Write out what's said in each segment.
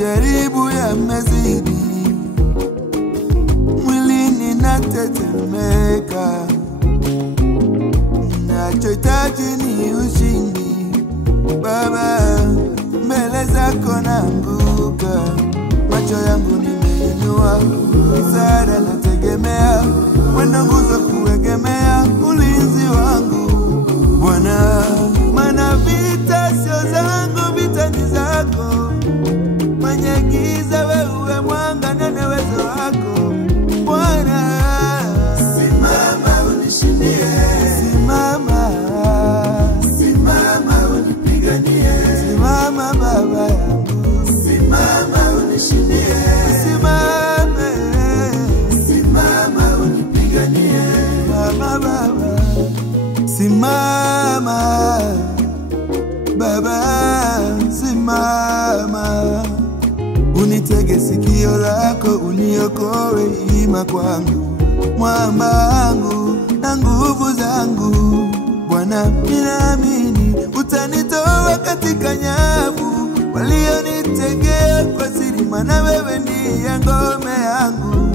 majaribu yamezidi, mwilini natetemeka, nachohitaji ni ushindi. Baba, mbele zako naanguka, macho yangu nimeinua, msaada nategemea, wendo nguzo kuegemea, ulinzi wangu Bwana. Maana vita sio zangu, vita ni zako. Kwenye giza wewe mwanga na uwezo wako Bwana. Simama unishindie, simama, simama unipiganie, simama Baba yangu, simama unishindie, simama, simama unipiganie, simama Baba, simama Baba, simama, unitege sikio lako, uniokoe ima kwangu, mwamba wangu na nguvu zangu Bwana. Ninaamini utanitoa katika nyavu walionitegea kwa siri, maana wewe ndiye ngome yangu.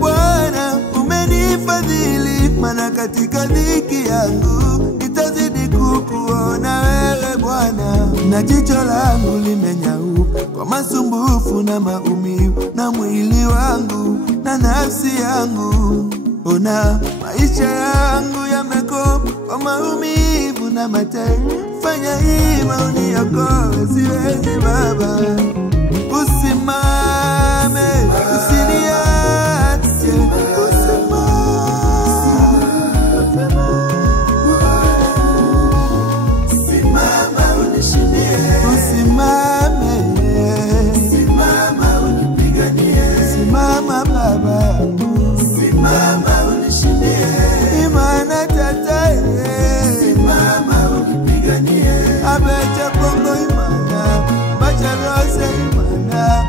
Bwana, umenifadhili, maana katika dhiki yangu nitazidi kukuona wewe Bwana. Na jicho langu limenyauka kwa masumbufu na maumivu, na mwili wangu na nafsi yangu. Ona maisha yangu yamekoma kwa maumivu na mateso, fanya hima uniokoe, siwezi Baba. Usimame, usiniache, simama unishindie, usimame, simama unipiganie, simama Baba, simama unishindie, imana tatae, simama unipiganie, abecha pongo imana, bacha rose imana,